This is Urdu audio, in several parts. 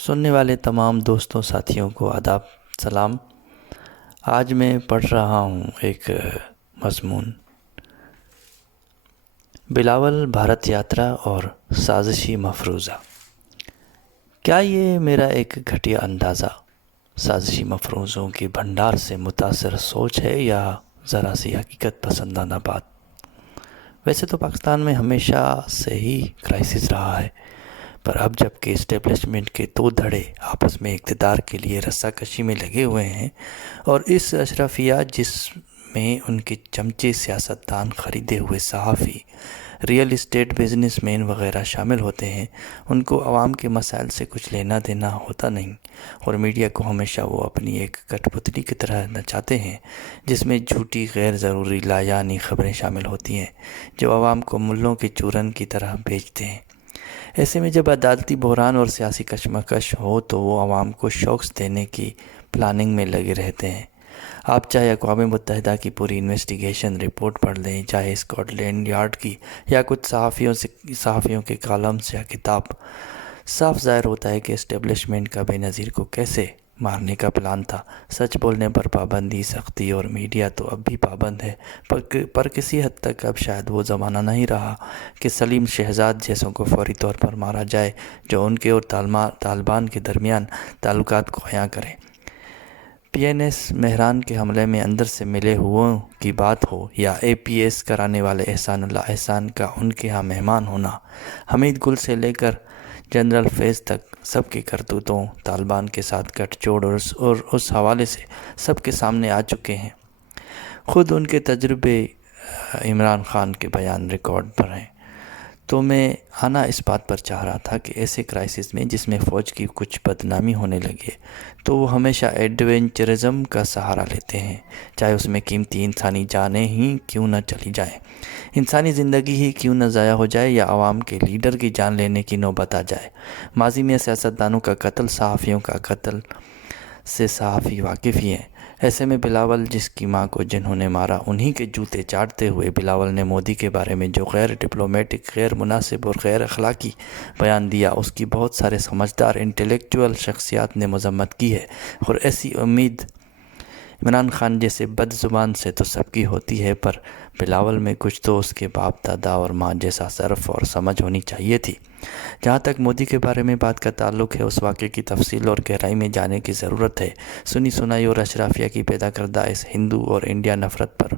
سننے والے تمام دوستوں ساتھیوں کو آداب سلام۔ آج میں پڑھ رہا ہوں ایک مضمون، بلاول بھارت یاترا اور سازشی مفروضہ۔ کیا یہ میرا ایک گھٹیا اندازہ سازشی مفروضوں کے بھنڈار سے متاثر سوچ ہے یا ذرا سی حقیقت پسندانہ بات؟ ویسے تو پاکستان میں ہمیشہ سے ہی کرائسس رہا ہے، پر اب جب کہ اسٹیبلشمنٹ کے دو دھڑے آپس میں اقتدار کے لیے رسہ کشی میں لگے ہوئے ہیں اور اس اشرافیہ جس میں ان کے چمچے سیاستدان، خریدے ہوئے صحافی، ریئل اسٹیٹ بزنس مین وغیرہ شامل ہوتے ہیں، ان کو عوام کے مسائل سے کچھ لینا دینا ہوتا نہیں، اور میڈیا کو ہمیشہ وہ اپنی ایک کٹ پتلی کی طرح نچاتے ہیں جس میں جھوٹی غیر ضروری لایعنی خبریں شامل ہوتی ہیں جو عوام کو ملوں کے چورن کی طرح بیچتے ہیں۔ ایسے میں جب عدالتی بحران اور سیاسی کشمکش ہو تو وہ عوام کو شوکس دینے کی پلاننگ میں لگے رہتے ہیں۔ آپ چاہے اقوام متحدہ کی پوری انویسٹیگیشن رپورٹ پڑھ لیں، چاہے اسکاٹ لینڈ یارڈ کی یا کچھ صحافیوں کے کالمز یا کتاب، صاف ظاہر ہوتا ہے کہ اسٹیبلشمنٹ کا بے نظیر کو کیسے مارنے کا پلان تھا۔ سچ بولنے پر پابندی، سختی، اور میڈیا تو اب بھی پابند ہے، پر کسی حد تک اب شاید وہ زمانہ نہیں رہا کہ سلیم شہزاد جیسوں کو فوری طور پر مارا جائے جو ان کے اور طالبان کے درمیان تعلقات کو عیاں کریں۔ پی این ایس مہران کے حملے میں اندر سے ملے ہوئوں کی بات ہو یا اے پی ایس کرانے والے احسان اللہ احسان کا ان کے ہاں مہمان ہونا، حمید گل سے لے کر جنرل فیض تک سب کے کرتوتوں طالبان کے ساتھ گٹھ جوڑ اور اس حوالے سے سب کے سامنے آ چکے ہیں۔ خود ان کے تجربے عمران خان کے بیان ریکارڈ پر ہیں۔ تو میں آنا اس بات پر چاہ رہا تھا کہ ایسے کرائسس میں جس میں فوج کی کچھ بدنامی ہونے لگے تو وہ ہمیشہ ایڈونچرزم کا سہارا لیتے ہیں، چاہے اس میں قیمتی انسانی جانیں ہی کیوں نہ چلی جائیں، انسانی زندگی ہی کیوں نہ ضائع ہو جائے یا عوام کے لیڈر کی جان لینے کی نوبت آ جائے۔ ماضی میں سیاستدانوں کا قتل، صحافیوں کا قتل سے صحافی واقف ہی ہیں۔ ایسے میں بلاول جس کی ماں کو جنہوں نے مارا، انہی کے جوتے چاٹتے ہوئے بلاول نے مودی کے بارے میں جو غیر ڈپلومیٹک، غیر مناسب اور غیر اخلاقی بیان دیا، اس کی بہت سارے سمجھدار انٹلیکچوئل شخصیات نے مذمت کی ہے، اور ایسی امید عمران خان جیسے بد زبان سے تو سب کی ہوتی ہے، پر بلاول میں کچھ تو اس کے باپ دادا اور ماں جیسا صرف اور سمجھ ہونی چاہیے تھی۔ جہاں تک مودی کے بارے میں بات کا تعلق ہے، اس واقعے کی تفصیل اور گہرائی میں جانے کی ضرورت ہے۔ سنی سنائی اور اشرافیہ کی پیدا کردہ اس ہندو اور انڈیا نفرت پر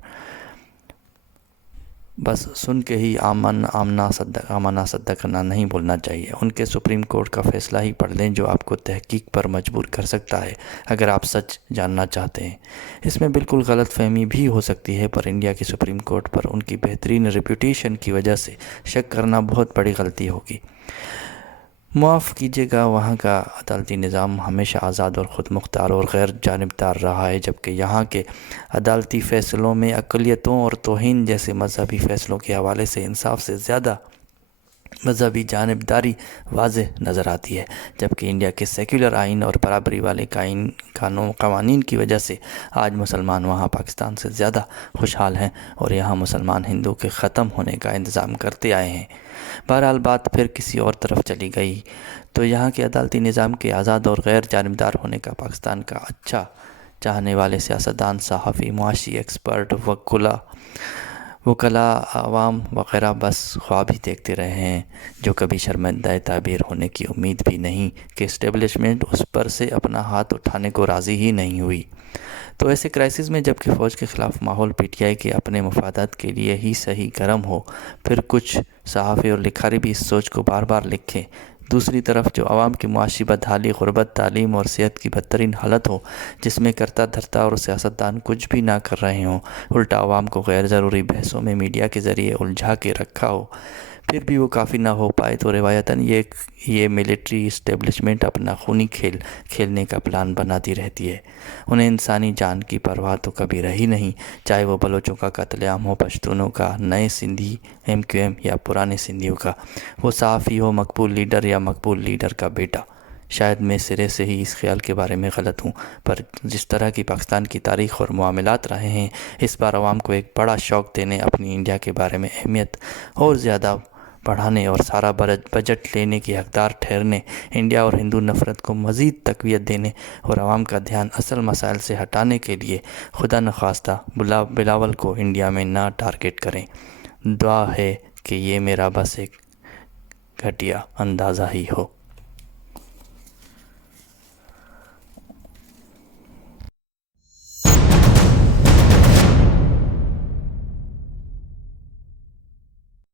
بس سن کے ہی آمنا صدقنا نہیں بولنا چاہیے۔ ان کے سپریم کورٹ کا فیصلہ ہی پڑھ لیں جو آپ کو تحقیق پر مجبور کر سکتا ہے اگر آپ سچ جاننا چاہتے ہیں۔ اس میں بالکل غلط فہمی بھی ہو سکتی ہے، پر انڈیا کی سپریم کورٹ پر ان کی بہترین ریپوٹیشن کی وجہ سے شک کرنا بہت بڑی غلطی ہوگی۔ معاف کیجیے گا، وہاں کا عدالتی نظام ہمیشہ آزاد اور خود مختار اور غیر جانبدار رہا ہے، جبکہ یہاں کے عدالتی فیصلوں میں اقلیتوں اور توہین جیسے مذہبی فیصلوں کے حوالے سے انصاف سے زیادہ مذہبی جانبداری واضح نظر آتی ہے، جبکہ انڈیا کے سیکولر آئین اور برابری والے قوانین کی وجہ سے آج مسلمان وہاں پاکستان سے زیادہ خوشحال ہیں اور یہاں مسلمان ہندو کے ختم ہونے کا انتظام کرتے آئے ہیں۔ بہرحال بات پھر کسی اور طرف چلی گئی تو یہاں کے عدالتی نظام کے آزاد اور غیر جانبدار ہونے کا پاکستان کا اچھا چاہنے والے سیاستدان، صحافی، معاشی ایکسپرٹ، وکلاء، عوام وغیرہ بس خواب ہی دیکھتے رہے ہیں، جو کبھی شرمندہ تعبیر ہونے کی امید بھی نہیں کہ اسٹیبلشمنٹ اس پر سے اپنا ہاتھ اٹھانے کو راضی ہی نہیں ہوئی۔ تو ایسے کرائسس میں جب کہ فوج کے خلاف ماحول پی ٹی آئی کے اپنے مفادات کے لیے ہی صحیح گرم ہو، پھر کچھ صحافی اور لکھاری بھی اس سوچ کو بار بار لکھیں، دوسری طرف جو عوام کی معاشی بدحالی، غربت، تعلیم اور صحت کی بدترین حالت ہو، جس میں کرتا دھرتا اور سیاستدان کچھ بھی نہ کر رہے ہوں، الٹا عوام کو غیر ضروری بحثوں میں میڈیا کے ذریعے الجھا کے رکھا ہو، پھر بھی وہ کافی نہ ہو پائے تو روایتاً یہ ملٹری اسٹیبلشمنٹ اپنا خونی کھیل کھیلنے کا پلان بناتی رہتی ہے۔ انہیں انسانی جان کی پرواہ تو کبھی رہی نہیں، چاہے وہ بلوچوں کا قتل عام ہو، پشتونوں کا، نئے سندھی ایم کیو ایم یا پرانے سندھیوں کا، وہ صحافی ہو، مقبول لیڈر یا مقبول لیڈر کا بیٹا۔ شاید میں سرے سے ہی اس خیال کے بارے میں غلط ہوں، پر جس طرح کی پاکستان کی تاریخ اور معاملات رہے ہیں، اس بار عوام کو ایک بڑا شوق دینے اپنی انڈیا کے بارے میں اہمیت اور زیادہ بڑھانے اور سارا بجٹ لینے کے حقدار ٹھہرنے، انڈیا اور ہندو نفرت کو مزید تقویت دینے اور عوام کا دھیان اصل مسائل سے ہٹانے کے لیے خدا نخواستہ بلاول کو انڈیا میں نہ ٹارگٹ کریں۔ دعا ہے کہ یہ میرا بس ایک گھٹیا اندازہ ہی ہو۔